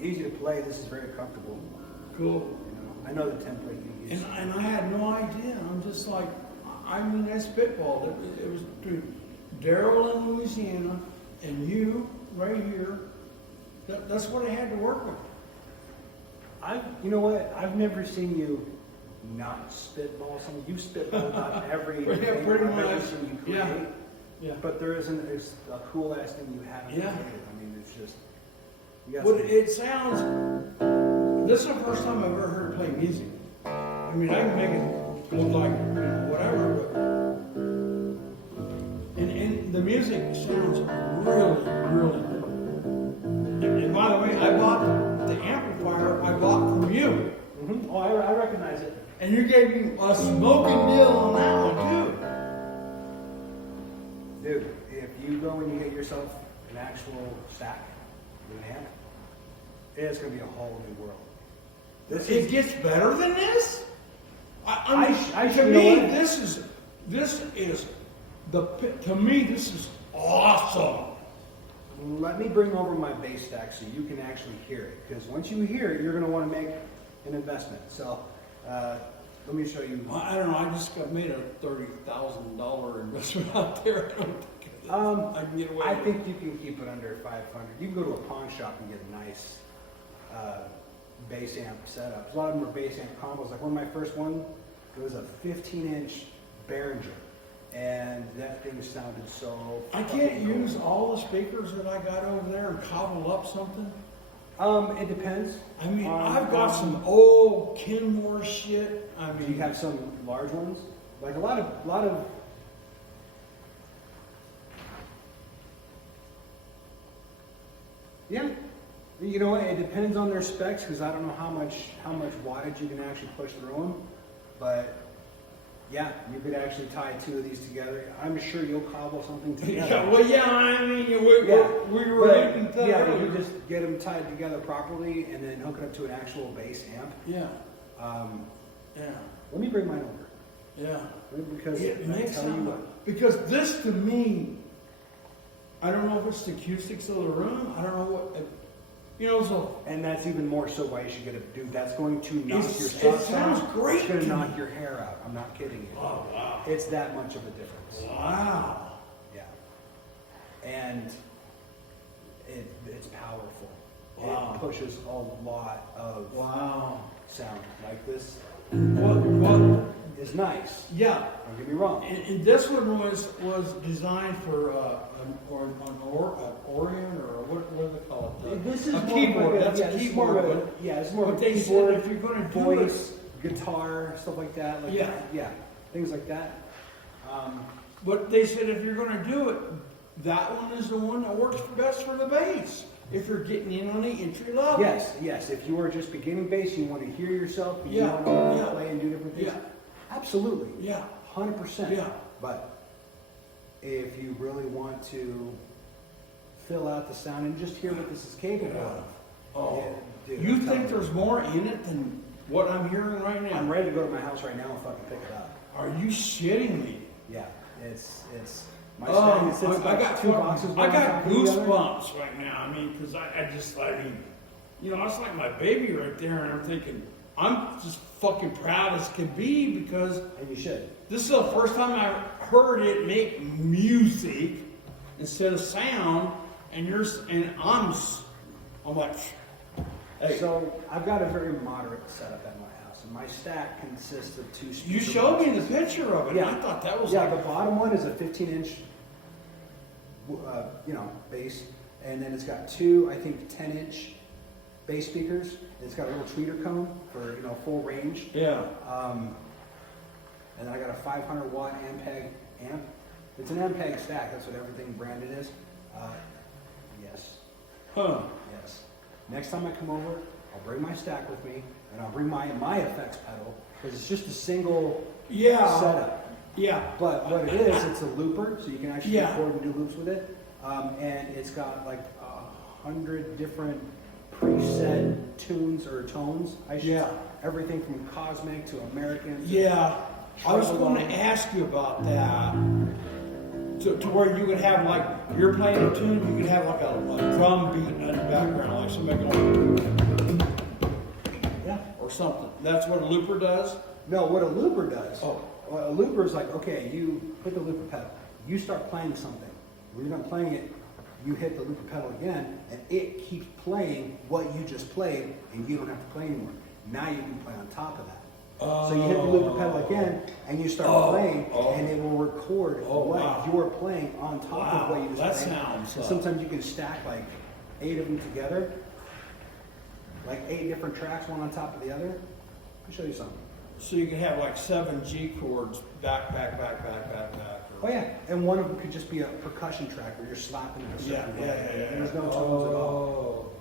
Easy to play. This is very comfortable. Cool. You know, I know the template you use. And I had no idea. I'm just like, I mean, I spitballed. It was between Daryl in Louisiana and you right here. That's what I had to work with. You know what? I've never seen you not spitball something. You spitball about every yeah, pretty much. You create. Yeah. Yeah. But there's a cool ass thing you haven't created. I mean, it's just. But it sounds. This is the first time I've ever heard her play music. I mean, I can make it look like whatever, but and the music sounds really, really good. And by the way, I bought the amplifier I bought from you. Mm-hmm. Oh, I recognize it. And you gave me a smoking deal on that one too. Dude, if you go and you get yourself an actual stack. Man, it's going to be a whole new world. It gets better than this? To me, this is awesome. Let me bring over my bass stack so you can actually hear it. Because once you hear it, you're going to want to make an investment. So, let me show you. Well, I don't know. I just made a $30,000 investment out there. I can get away I think you can keep it under 500. You can go to a pawn shop and get a nice bass amp setup. A lot of them are bass amp combos. Like one of my first ones, it was a 15-inch Behringer, and that thing sounded so. I can't use all the speakers that I got over there and cobble up something. It depends. I mean, I've got some old Kenmore shit. I mean, do you have some large ones? Like a lot of. Yeah, you know what? It depends on their specs because I don't know how much wattage you can actually push through them. But yeah, you could actually tie two of these together. I'm sure you'll cobble something together. Yeah, well, yeah. I mean, we were getting that. Yeah, earlier. you just get them tied together properly and then hook it up to an actual bass amp. Yeah. Yeah. Let me bring mine over. Yeah. Because it makes tell you what. Because this to me, I don't know if it's the acoustics of the room. I don't know what, so. And that's even more so why you should get a dude. That's going to knock your socks It sounds off. great. It's going to knock your hair out. I'm not kidding you. Oh, wow. It's that much of a difference. Wow. Yeah. And it's powerful. Wow. It pushes a lot of sound. Like this. What is nice. Yeah. Don't get me wrong. And this one was designed for an Orion or what do they call it? This is a keyboard. That's a keyboard. It's more of a they keyboard. Said if you're going to do voice, guitar, stuff like that. Like yeah. Things like that. But they said if you're going to do it, that one is the one that works best for the bass. If you're getting in on the entry level. Yes. If you are just beginning bass, you want to hear yourself, you Yeah, want to yeah. play and do different things. Yeah. Absolutely. Yeah. 100%. Yeah. But if you really want to fill out the sound and just hear what this is capable of. Oh. Yeah, dude, You I'm think telling there's more in it than what I'm hearing right now? I'm ready to go to my house right now and fucking pick it up. Are you shitting me? Yeah, it's my stack sits I like got two boxes. I one on got top of the other. goosebumps right now. I mean, because you know, it's like my baby right there, and I'm thinking, I'm just fucking proud as can be because And you should. this is the first time I heard it make music instead of sound, and I'm like, hey. So I've got a very moderate setup at my house, and my stack consists of two speakers. You showed me the picture of it. Yeah. And I thought that was Yeah, like the bottom one is a 15-inch, bass, and then it's got two, I think, 10-inch bass speakers. And it's got a little tweeter cone for full range. yeah. And then I got a 500-watt Ampeg amp. It's an Ampeg stack. That's what everything branded is. Yes. Huh. Yes. Next time I come over, I'll bring my stack with me, and I'll bring my effects pedal, because it's just a single Yeah. setup. Yeah. But what it is, it's a looper, so you can actually Yeah. record and do loops with it. And it's got like 100 different preset tunes or tones. Yeah. Everything from cosmic to American. Yeah, I was Trouble going to on. ask you about that. To where you could have like, you're playing a tune, you could have like a drum beat in the background, like somebody going, Yeah. or something. That's what a looper does? No, what a looper does. Oh. Well, a looper is like, okay, you hit the looper pedal. You start playing something. When you're done playing it, you hit the looper pedal again, and it keeps playing what you just played, and you don't have to play anymore. Now you can play on top of that. So you hit the looper pedal again, and you start playing, and it will record what you're playing on top of what you just that played. sounds, And sometimes you can stack like 8 of them together, like 8 different tracks, one on top of the other. I'll show you something. So you could have like 7 G chords, back. Oh yeah, and one of them could just be a percussion track where you're slapping it a certain way. And there's no tones at all.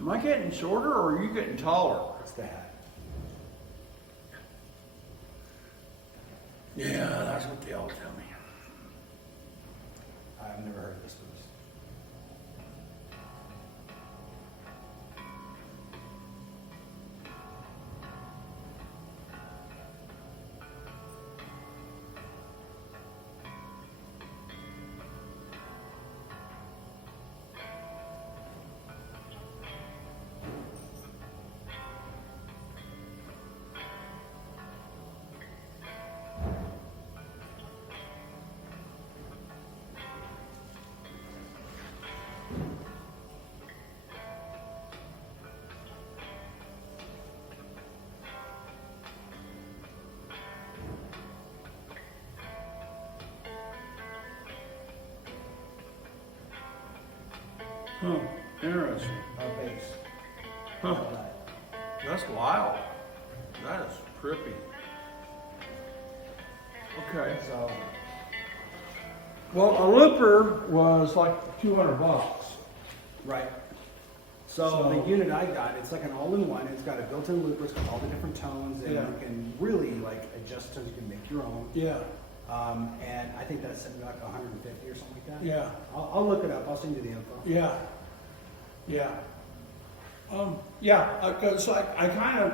Am I getting shorter or are you getting taller? It's the hat. Yeah, that's what they all tell me. I've never heard of this boost. Huh, interesting. A bass. Huh. All right. That's wild. That is trippy. Okay. So, Well, a looper was like $200. right. So So- the unit I got, it's like an all-in-one. It's got a built-in looper. It's got all the different tones, and Yeah. you can really like adjust tones. You can make your own. Yeah, And I think that's something like 150 or something like that. yeah, I'll look it up. I'll send you the info. yeah, yeah. Because I kind of,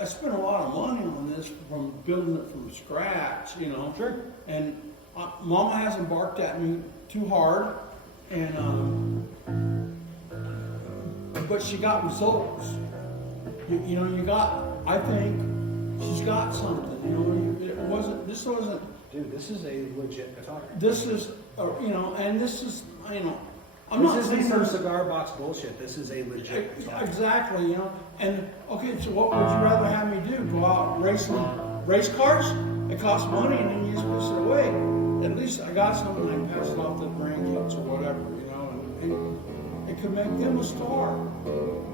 I spent a lot of money on this from building it from scratch, Sure. And Mama hasn't barked at me too hard, and but she got results. I think she's got something. This wasn't. Dude, this is a legit guitar. This is, and this is, I'm This not isn't saying some there's cigar box bullshit. This is a legit guitar. exactly, and okay, so what would you rather have me do? Go out and race cars? It costs money, and then you just push it away. at least I got something I can pass it off to the grandkids or whatever, you know, and it could make them a star.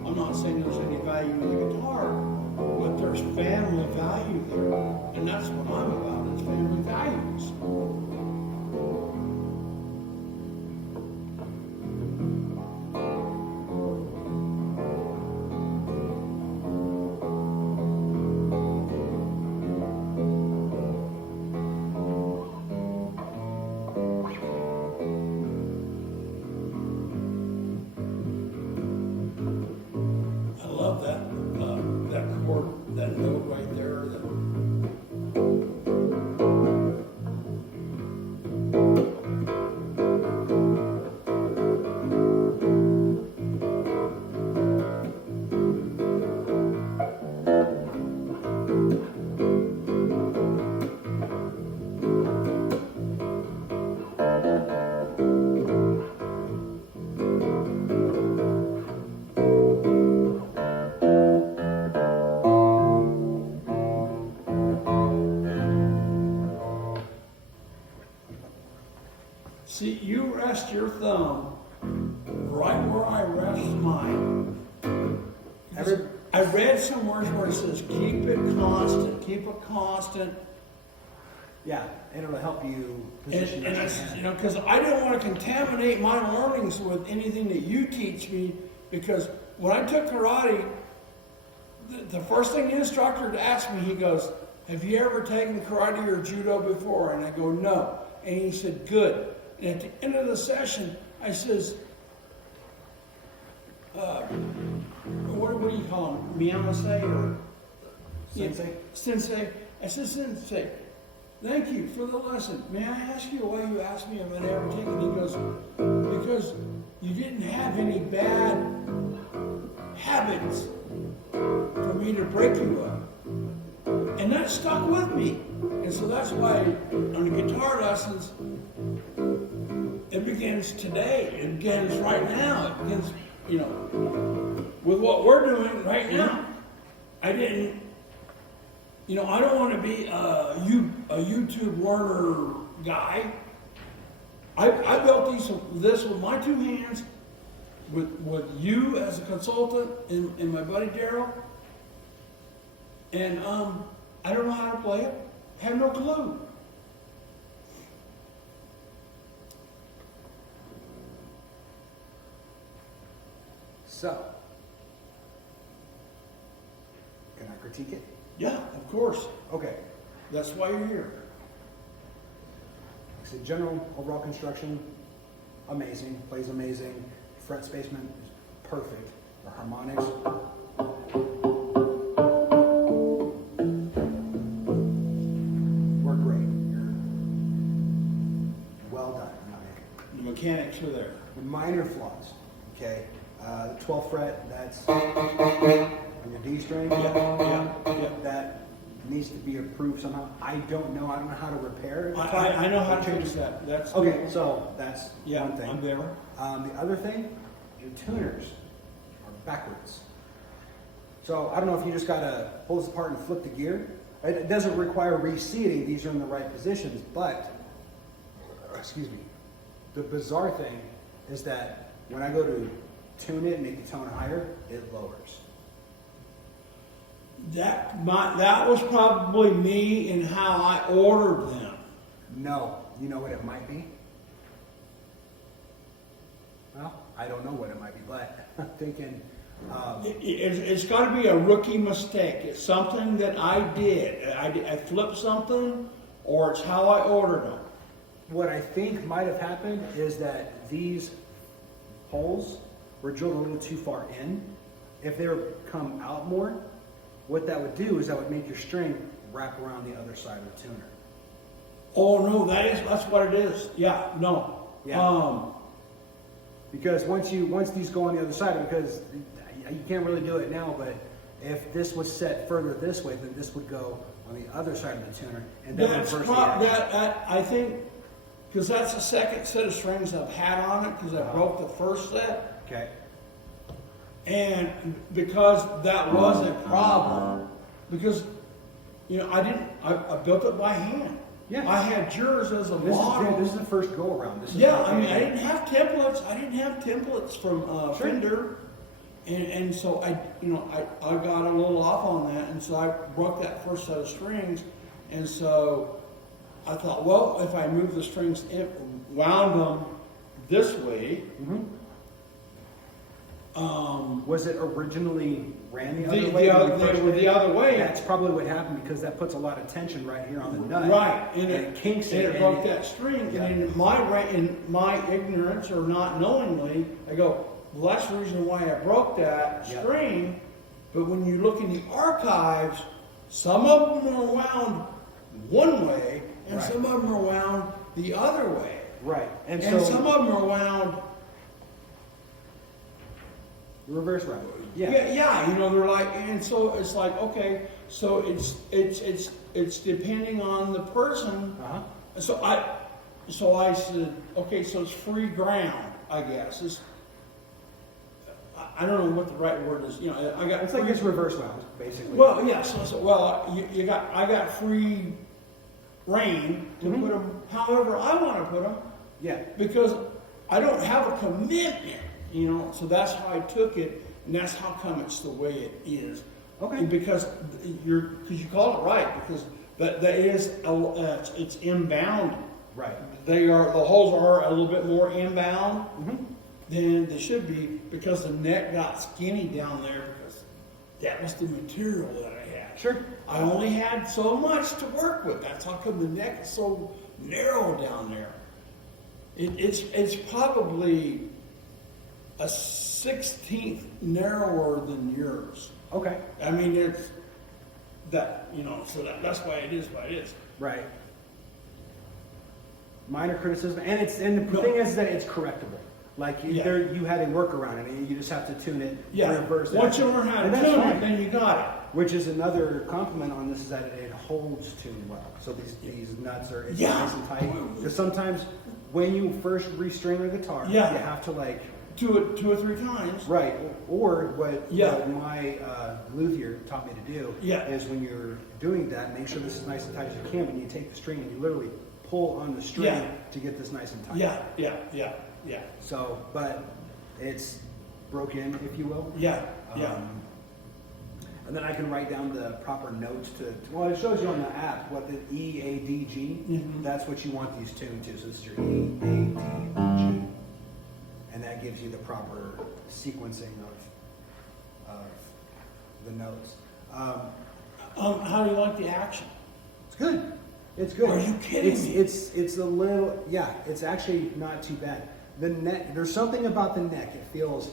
I'm not saying there's any value in the guitar, but there's family value there. And that's what I'm about, is family values. I love that chord, that note right there. See, you rest your thumb right where I rest mine. I read somewhere where it says keep it constant. Yeah, and it'll help you And position your it's, hand. you know, because I don't want to contaminate my learnings with anything that you teach me, because when I took karate, the first thing the instructor asked me, he goes, have you ever taken karate or judo before? And I go, no. And he said, good. And at the end of the session, I says, what do you call him? Miyamase or Sensei? Sensei. I said, Sensei, thank you for the lesson. May I ask you why you asked me if I'd ever taken it? He goes, because you didn't have any bad habits for me to break you up. And that stuck with me. And so that's why on the guitar lessons, it begins today. It begins right now. It begins, you know, with what we're doing right now. I didn't, you know, I don't want to be a YouTube learner guy. I built this with my two hands, with you as a consultant and my buddy Daryl. And I don't know how to play it. I have no clue. So, can I critique it? Yeah, of course. Okay. That's why you're here. Like I said, general overall construction, amazing, plays amazing. Fret spacement is perfect. The harmonics, work great. You're well done. The mechanics are there. The minor flaws, okay? The 12th fret, that's on your D string. Yeah. That needs to be approved somehow. I don't know how to repair it. I know how to change that. That's Okay, so that's yeah, one thing. I'm there. The other thing, your tuners are backwards. So I don't know if you just gotta pull this apart and flip the gear. It doesn't require reseating, these are in the right positions, but, excuse me, the bizarre thing is that when I go to tune it and make the tone higher, it lowers. That was probably me in how I ordered them. No, you know what it might be? Well, I don't know what it might be, but I'm thinking, It's got to be a rookie mistake. It's something that I did. I flipped something, or it's how I ordered them. what I think might have happened is that these holes were drilled a little too far in. If they were come out more, what that would do is that would make your string wrap around the other side of the tuner. Oh no, that's what it is. Yeah, no. Yeah. Because once these go on the other side, because you can't really do it now, but if this was set further this way, then this would go on the other side of the tuner, and that would reverse the action. I think, because that's the second set of strings I've had on it, because I broke the first set. Okay. And because that was a problem, because, you know, I built it by hand. Yeah. I had yours as a This model. is the first go around. This is Yeah, my I mean, I favorite. didn't have templates. I didn't have templates from Fender, and so I got a little off on that, and so I broke that first set of strings, and so I thought, well, if I move the strings, wound them this way. Mhm. Was it originally ran the other way? They were the other way. That's probably what happened because that puts a lot of tension right here on the nut. Right, and it kinks it. and it broke that string. Yeah. And in my ignorance or not knowingly, I go, well, that's the reason why I broke that Yeah. string. But when you look in the archives, some of them are wound one way, and Right. some of them are wound the other way, Right. And and so some of them are wound. reverse round. Yeah, they're like, and so it's like, okay, so it's depending on the person. Uh-huh. So I said, okay, so it's free ground, I guess. I don't know what the right word is. I got. It's like it's reverse round, basically. Well, yeah. I got free reign to Mhm. put them however I want to put them yeah. because I don't have a commitment. So that's how I took it, and that's how come it's the way it is. Okay. Because you call it right, because that is it's inbound. Right. The holes are a little bit more inbound Mhm. than they should be because the neck got skinny down there because that was the material that I had. Sure. I only had so much to work with. That's how come the neck is so narrow down there. It's probably a 16th narrower than yours. Okay. I mean, it's that, so that's why it is what it is. Right. Minor criticism, and the thing is that it's correctable. Like Yeah. you had a workaround it, and you just have to tune it, Yeah. reverse it. Once you learn how to And that's tune fine. it, then you got it. Which is another compliment on this is that it holds tune well. So these nuts are it's Yeah. nice and tight. Because sometimes when you first restring a guitar, Yeah. you have to like Two or three times. right. Or what Yeah. my luthier taught me to do Yeah. is when you're doing that, make sure this is nice and tight as you can. When you take the string and you literally pull on the string Yeah. to get this nice and tight. Yeah. So, but it's broken, if you will. Yeah. And then I can write down the proper notes well, it shows you on the app what the E, A, D, G, Mhm. that's what you want these tuned to. So this is your E, A, D, G. And that gives you the proper sequencing of the notes. How do you like the action? It's good. It's good. Are you kidding me? It's a little, yeah, it's actually not too bad. The neck, there's something about the neck. It feels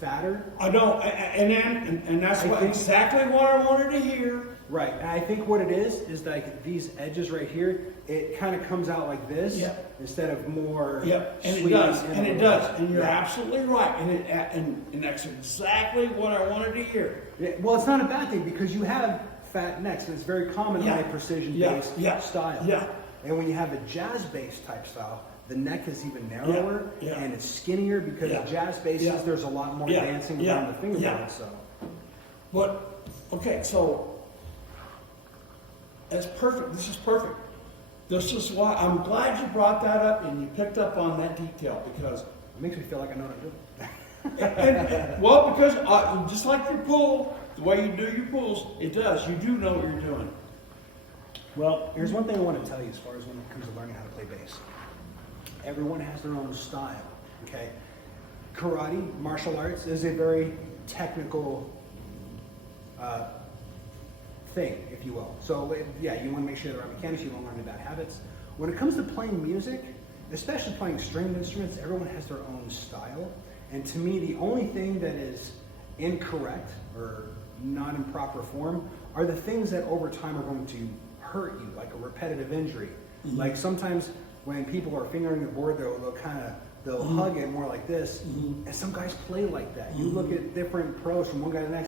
fatter. I don't, and that's I think- exactly what I wanted to hear. Right, and I think what it is like these edges right here, it kind of comes out like this Yep. instead of more Yep, and it sweet does, and and a it little- does, and you're Yeah. absolutely right, and that's exactly what I wanted to hear. Yeah, well, it's not a bad thing because you have fat necks, and it's very common Yeah. in a precision Yeah. based Yeah. style. Yeah. And when you have a jazz bass type style, the neck is even narrower Yeah. and it's skinnier because Yeah. jazz basses Yeah. there's a lot more Yeah. dancing Yeah. around the fingerboard. Yeah. So But, okay, so, that's perfect, this is perfect. This is why, I'm glad you brought that up and you picked up on that detail, because, it makes me feel like I know what I'm doing. well, because just like your pull, the way you do your pulls, it does, you do know what you're doing. Well, here's one thing I want to tell you as far as when it comes to learning how to play bass. Everyone has their own style, okay? Karate, martial arts, is a very technical thing, if you will. So, yeah, you want to make sure there are mechanics, you don't learn any bad habits. When it comes to playing music, especially playing stringed instruments, everyone has their own style. And to me, the only thing that is incorrect or not in proper form are the things that over time are going to hurt you, like a repetitive injury. Mhm. Like sometimes when people are fingering the board, they'll hug it more like this. Mhm. And some guys play like that. You Mhm. look at different pros from one guy to the next.